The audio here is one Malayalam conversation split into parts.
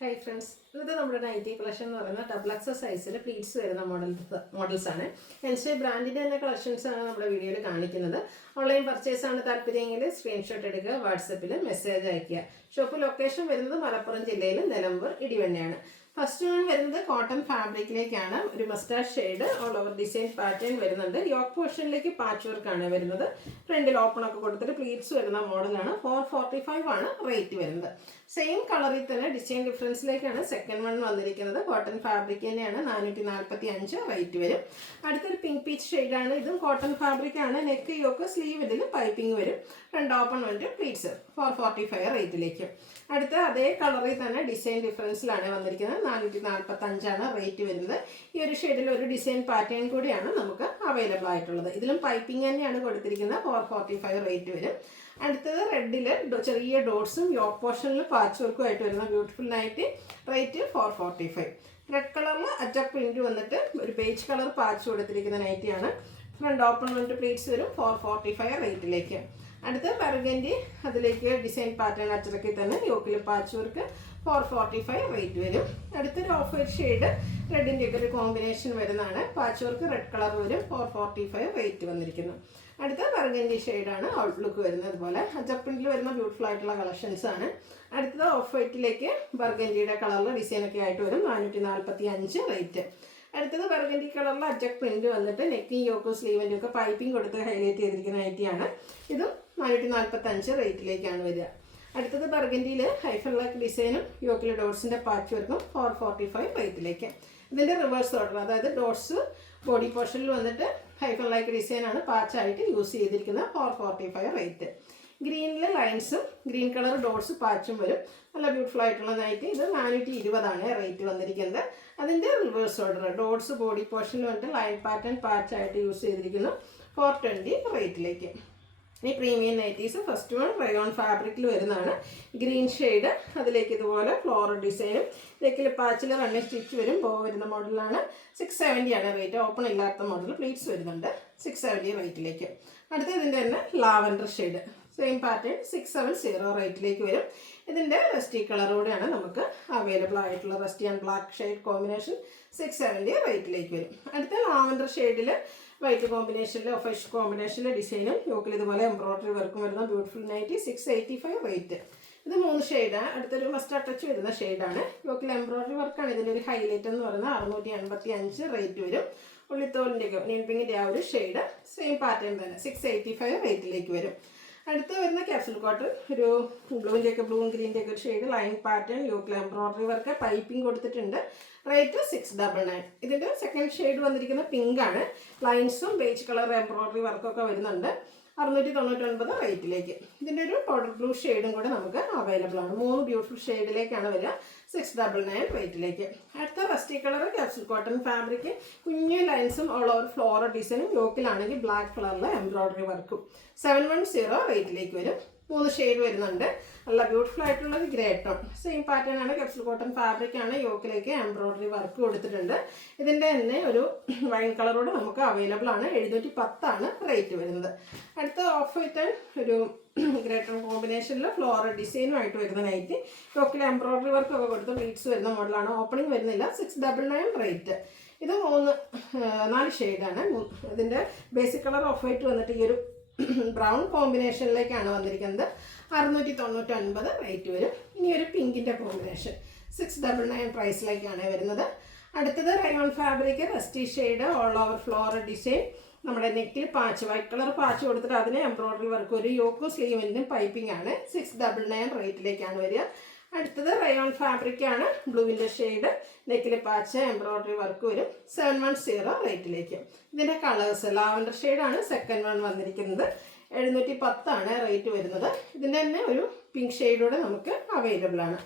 Hi friends, this is our nighty collection double XL size pleats models ആണ്. Henshey brand collections ആണ് നമ്മുടെ വീഡിയോയിൽ കാണിക്കുന്നത്. ഓൺലൈൻ പർച്ചേസ് ആണ് താൽപര്യമെങ്കിൽ സ്ക്രീൻഷോട്ട് എടുക്കുക, വാട്സാപ്പിൽ മെസ്സേജ് അയക്കുക. ഷോപ്പ് ലൊക്കേഷൻ വരുന്നത് മലപ്പുറം ജില്ലയിൽ നിലമ്പൂർ ഇടിവണ്ണയാണ്. ഫസ്റ്റ് വൺ വരുന്നത് കോട്ടൺ ഫാബ്രിക്കിലേക്കാണ്. ഒരു mustard shade all over design pattern വരുന്നുണ്ട്. യോക്ക് പോർഷനിലേക്ക് പാച്ച് വർക്ക് ആണ് വരുന്നത്. ഫ്രണ്ടിൽ ഓപ്പൺ ഒക്കെ കൊടുത്തിട്ട് പ്ലീറ്റ്സ് വരുന്ന മോഡലാണ്. 445 ആണ് റേറ്റ് വരുന്നത്. സെയിം കളറിൽ തന്നെ ഡിസൈൻ ഡിഫറൻസിലേക്കാണ് സെക്കൻഡ് വൺ വന്നിരിക്കുന്നത്. കോട്ടൺ ഫാബ്രിക് തന്നെയാണ്. 445 റേറ്റ് വരും. അടുത്തൊരു പിങ്ക് പീച്ച് ഷെയ്ഡാണ്. ഇതും കോട്ടൺ ഫാബ്രിക് ആണ്. നെക്ക് യോക്ക് സ്ലീവ് ഇതിൽ പൈപ്പിംഗ് വരും. ഫ്രണ്ട് ഓപ്പൺ വന്നിട്ട് പ്ലീറ്റ്സ് 445 റേറ്റിലേക്ക്. അടുത്ത അതേ കളറിൽ തന്നെ ഡിസൈൻ ഡിഫറൻസിലാണ് വന്നിരിക്കുന്നത്. 445 ആണ് റേറ്റ് വരുന്നത്. ഈ ഒരു ഷെയ്ഡിൽ ഒരു ഡിസൈൻ പാറ്റേൺ കൂടിയാണ് നമുക്ക് അവൈലബിൾ ആയിട്ടുള്ളത്. ഇതിലും പൈപ്പിംഗ് തന്നെയാണ് കൊടുത്തിരിക്കുന്നത്. 445 റേറ്റ് വരും. അടുത്തത് റെഡിൽ ചെറിയ ഡോട്ട്സും യോക്ക് പോർഷനിൽ പാച്ച് വർക്കും ആയിട്ട് വരുന്ന ബ്യൂട്ടിഫുൾ നൈറ്റി. റേറ്റ് 445. റെഡ് കളറിൽ അറ്റ പ്രിന്റ് വന്നിട്ട് ഒരു ബേജ് കളർ പാച്ച് കൊടുത്തിരിക്കുന്ന നൈറ്റിയാണ്. ഫ്രണ്ട് ഓപ്പൺ വന്നിട്ട് പ്ലീറ്റ്സ് വരും. 445 റേറ്റിലേക്ക്. അടുത്ത ബർഗൻഡി, അതിലേക്ക് ഡിസൈൻ പാറ്റേൺ അച്ചടക്കി തന്നെ യോക്കിൽ പാച്ച് വർക്ക്. 445 റേറ്റ് വരും. അടുത്തൊരു ഓഫ് വൈറ്റ് ഷെയ്ഡ് റെഡിൻ്റെ ഒക്കെ ഒരു കോമ്പിനേഷൻ വരുന്നതാണ്. പാച്ച് വർക്ക് റെഡ് കളർ വരും. 445 റേറ്റ് വന്നിരിക്കുന്നു. അടുത്ത ബർഗൻഡി ഷെയ്ഡാണ് ഔട്ട്ലുക്ക് വരുന്നത്. അതുപോലെ അജപ്രിന്റിൽ വരുന്ന ബ്യൂട്ടിഫുൾ ആയിട്ടുള്ള കളക്ഷൻസ് ആണ്. അടുത്തത് ഓഫ് വൈറ്റിലേക്ക് ബർഗൻഡിയുടെ കളറിൽ ഡിസൈനൊക്കെ ആയിട്ട് വരും. 445 റേറ്റ്. അടുത്തത് ബർഗൻഡി കളറിൽ അജക് പ്രിന്റ് വന്നിട്ട് നെക്കും യോക്കും സ്ലീവിൻ്റെ ഒക്കെ പൈപ്പിംഗ് കൊടുത്ത് ഹൈലൈറ്റ് ചെയ്തിരിക്കുന്ന നൈറ്റിയാണ്. ഇതും 445 റേറ്റിലേക്കാണ് വരിക. അടുത്തത് ബർഗൻഡിയിൽ ഹൈഫർ ലൈക്ക് ഡിസൈനും യോക്കിലെ ഡോട്ട്സിൻ്റെ പാച്ച് വർക്കും 445 റേറ്റിലേക്ക്. ഇതിൻ്റെ റിവേഴ്സ് ഓർഡർ, അതായത് ഡോട്ട്സ് ബോഡി പോർഷനിൽ വന്നിട്ട് ഹൈഫർ ലൈക്ക് ഡിസൈനാണ് പാച്ചായിട്ട് യൂസ് ചെയ്തിരിക്കുന്നത്. 445 റേറ്റ്. ഗ്രീനിൽ ലൈൻസും ഗ്രീൻ കളർ ഡോട്ട്സ് പാച്ചും വരും. നല്ല ബ്യൂട്ടിഫുൾ ആയിട്ടുള്ള നൈറ്റ്. ഇത് 420 ആണ് റേറ്റ് വന്നിരിക്കുന്നത്. അതിൻ്റെ റിവേഴ്സ് ഓർഡർ ഡോട്ട്സ് ബോഡി പോർഷനിൽ വന്നിട്ട് ലൈൻ പാറ്റേൺ പാച്ചായിട്ട് യൂസ് ചെയ്തിരിക്കുന്നു. 420 റേറ്റിലേക്ക്. ഇനി premium nighties. First one rayon ഫാബ്രിക്കിൽ വരുന്നതാണ്. ഗ്രീൻ ഷെയ്ഡ്, അതിലേക്ക് ഇതുപോലെ ഫ്ലോറൽ ഡിസൈനും നെക്കിൽ പാച്ചിൽ റണ്ണി സ്റ്റിച്ച് വരും. ബോ വരുന്ന മോഡലാണ്. 670 ആണ് റേറ്റ്. ഓപ്പൺ ഇല്ലാത്ത മോഡൽ പ്ലീറ്റ്സ് വരുന്നുണ്ട്. 670 റേറ്റിലേക്ക്. അടുത്ത ഇതിൻ്റെ തന്നെ ലാവൻഡർ ഷെയ്ഡ്, സെയിം പാറ്റേൺ 670 റേറ്റിലേക്ക് വരും. ഇതിൻ്റെ റസ്റ്റി കളറോടെയാണ് നമുക്ക് അവൈലബിൾ ആയിട്ടുള്ള rusty and black shade combination. 670 റേറ്റിലേക്ക് വരും. അടുത്ത ലാവൻഡർ ഷെയ്ഡിൽ വൈറ്റ് കോമ്പിനേഷനിൽ ഫിഷ് കോമ്പിനേഷനിലെ ഡിസൈനും യോക്കിൽ ഇതുപോലെ എംബ്രോയിഡറി വർക്കും വരുന്ന ബ്യൂട്ടിഫുൾ നൈറ്റി. 685 റേറ്റ്. ഇത് 3 ഷെയ്ഡാണ്. അടുത്തൊരു മസ്റ്റാർഡ് ടച്ച് വരുന്ന ഷെയ്ഡാണ്. യോക്കിൽ എംബ്രോയിഡറി വർക്കാണ് ഇതിൻ്റെ ഒരു ഹൈലൈറ്റ് എന്ന് പറയുന്നത്. 685 റേറ്റ് വരും. ഉള്ളിത്തോലിൻ്റെയൊക്കെ നീൻ പിങ്കിൻ്റെ ആ ഒരു ഷെയ്ഡ് സെയിം പാറ്റേൺ തന്നെ 685 റേറ്റിലേക്ക് വരും. അടുത്ത് വരുന്ന ക്യാപ്സുൽ കോട്ടൺ, ഒരു ബ്ലൂവിൻ്റെയൊക്കെ ബ്ലൂവും ഗ്രീൻ്റെയൊക്കെ ഒരു ഷെയ്ഡ് ലൈൻ പാറ്റേൺ യോക്കിൽ എംബ്രോയിഡറി വർക്ക് പൈപ്പിംഗ് കൊടുത്തിട്ടുണ്ട്. റേറ്റ് 699. ഇതിൻ്റെ സെക്കൻഡ് ഷെയ്ഡ് വന്നിരിക്കുന്ന പിങ്ക് ആണ്. ലൈൻസും ബേജ് കളർ എംബ്രോയിഡറി വർക്കൊക്കെ വരുന്നുണ്ട്. 699 റേറ്റിലേക്ക്. ഇതിൻ്റെ ഒരു പൗഡർ ബ്ലൂ ഷെയ്ഡും കൂടെ നമുക്ക് അവൈലബിൾ ആണ്. 3 ബ്യൂട്ടിഫുൾ ഷെയ്ഡിലേക്കാണ് വരിക. 699 റേറ്റിലേക്ക്. അടുത്ത rusty colour capsule cotton fabric, കുഞ്ഞു ലൈൻസും ഓൾ ഓവർ ഫ്ലോറൽ ഡിസൈനും യോക്കിലാണെങ്കിൽ ബ്ലാക്ക് കളറിൽ എംബ്രോയിഡറി വർക്കും. 710 റേറ്റിലേക്ക് വരും. 3 ഷെയ്ഡ് വരുന്നുണ്ട്. നല്ല ബ്യൂട്ടിഫുൾ ആയിട്ടുള്ളത് ഗ്രേ ടോൺ സെയിം പാറ്റേൺ ആണ്. ക്യാപ്സുൽ കോട്ടൺ ഫാബ്രിക് ആണ്. യോക്കിലേക്ക് എംബ്രോയിഡറി വർക്ക് കൊടുത്തിട്ടുണ്ട്. ഇതിൻ്റെ തന്നെ ഒരു വൈൻ കളറോട് നമുക്ക് അവൈലബിൾ ആണ്. 710 ആണ് റേറ്റ് വരുന്നത്. അടുത്ത ഓഫ് വൈറ്റ് ഒരു ഗ്രേ ടോൺ കോമ്പിനേഷനിൽ ഫ്ലോറൽ ഡിസൈനുമായിട്ട് വരുന്ന നൈറ്റ്. യോക്കിൽ എംബ്രോയിഡറി വർക്കൊക്കെ കൊടുത്ത് ബീഡ്സ് വരുന്ന മോഡലാണ്. ഓപ്പണിംഗ് വരുന്നില്ല. 699 റേറ്റ്. ഇത് 4 ഷെയ്ഡാണ്. ഇതിൻ്റെ ബേസിക് കളർ ഓഫ് വൈറ്റ് വന്നിട്ട് ഈ ഒരു ബ്രൗൺ കോമ്പിനേഷനിലേക്കാണ് വന്നിരിക്കുന്നത്. 699 റേറ്റ് വരും. ഇനി ഒരു പിങ്കിൻ്റെ കോമ്പിനേഷൻ 699 പ്രൈസിലേക്കാണ് വരുന്നത്. അടുത്തത് rayon fabric rusty shade all over floral design. നമ്മുടെ നെക്കിൽ പാച്ച് വൈറ്റ് കളർ പാച്ച് കൊടുത്തിട്ട് അതിന് എംബ്രോയിഡറി വർക്ക് ഒരു യോക്കും സ്ലീവിൻ്റെയും പൈപ്പിംഗ് ആണ്. 699 റേറ്റിലേക്കാണ് വരിക. അടുത്തത് റയോൺ ഫാബ്രിക് ആണ്. ബ്ലൂവിൻ്റെ ഷെയ്ഡ്, നെക്കിൽ പാച്ച് എംബ്രോയിഡറി വർക്ക് വരും. 710 റേറ്റിലേക്ക്. ഇതിൻ്റെ കളേഴ്സ് ലാവൻഡർ ഷെയ്ഡാണ് സെക്കൻഡ് വൺ വന്നിരിക്കുന്നത്. 710 ആണ് റേറ്റ് വരുന്നത്. ഇതിൻ്റെ തന്നെ ഒരു പിങ്ക് ഷെയ്ഡോടെ നമുക്ക് അവൈലബിൾ ആണ്.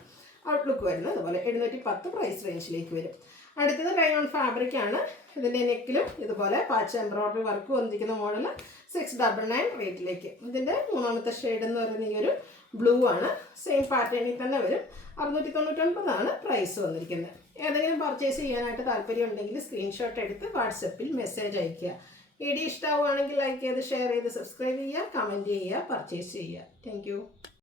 ഔട്ട്ലുക്ക് വരുന്നത് അതുപോലെ 710 പ്രൈസ് റേഞ്ചിലേക്ക് വരും. അടുത്തത് റയോൺ ഫാബ്രിക് ആണ്. ഇതിൻ്റെ നെക്കിലും ഇതുപോലെ പാച്ച് എംബ്രോയിഡറി വർക്ക് വന്നിരിക്കുന്ന മോഡൽ 699 റേറ്റിലേക്ക്. ഇതിൻ്റെ മൂന്നാമത്തെ ഷെയ്ഡ് എന്ന് പറയുന്ന ഈ ഒരു ബ്ലൂ ആണ്. സെയിം പാറ്റേണിൽ തന്നെ വരും. 699 ആണ് പ്രൈസ് വന്നിരിക്കുന്നത്. ഏതെങ്കിലും പർച്ചേസ് ചെയ്യാനായിട്ട് താല്പര്യം ഉണ്ടെങ്കിൽ സ്ക്രീൻഷോട്ട് എടുത്ത് വാട്സപ്പിൽ മെസ്സേജ് അയയ്ക്കുക. വീഡിയോ ഇഷ്ടമാവുകയാണെങ്കിൽ ലൈക്ക് ചെയ്ത് ഷെയർ ചെയ്ത് സബ്സ്ക്രൈബ് ചെയ്യുക, കമൻറ്റ് ചെയ്യുക, പർച്ചേസ് ചെയ്യുക. താങ്ക്